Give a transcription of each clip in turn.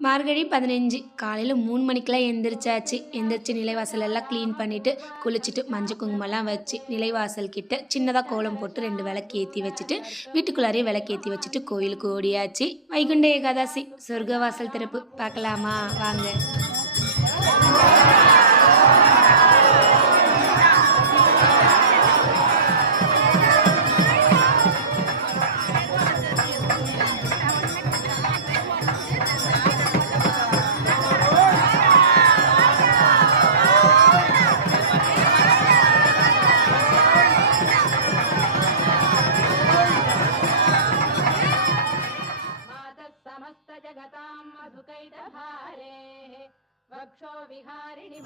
மார்கழி 15 காலையில் 3 மணிக்கெலாம் எந்திரிச்சாச்சு. எந்திரிச்சு நிலைவாசலெல்லாம் க்ளீன் பண்ணிவிட்டு குளிச்சுட்டு மஞ்சள் குங்குமம்லாம் வச்சு நிலைவாசல் கிட்ட சின்னதாக கோலம் போட்டு 2 விளக்கு ஏற்றி வச்சுட்டு வீட்டுக்குள்ளாரையே விளக்கு ஏற்றி வச்சுட்டு கோயிலுக்கு ஓடியாச்சு. வைகுண்ட ஏகாதசி சொர்க்கவாசல் திறப்பு பார்க்கலாமா வாங்க. वक्षो विहारिणि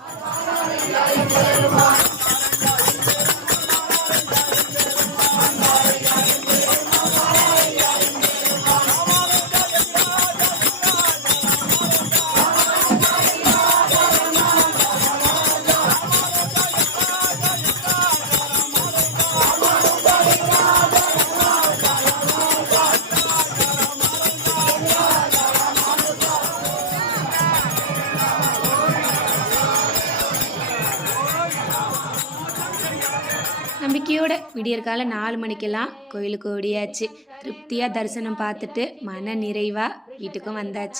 நம்பிக்கையோட விடியற்கால 4 மணிக்கெல்லாம் கோயிலுக்கு ஓடியாச்சு. திருப்தியாக தரிசனம் பார்த்துட்டு மன நிறைவாக வீட்டுக்கும் வந்தாச்சு.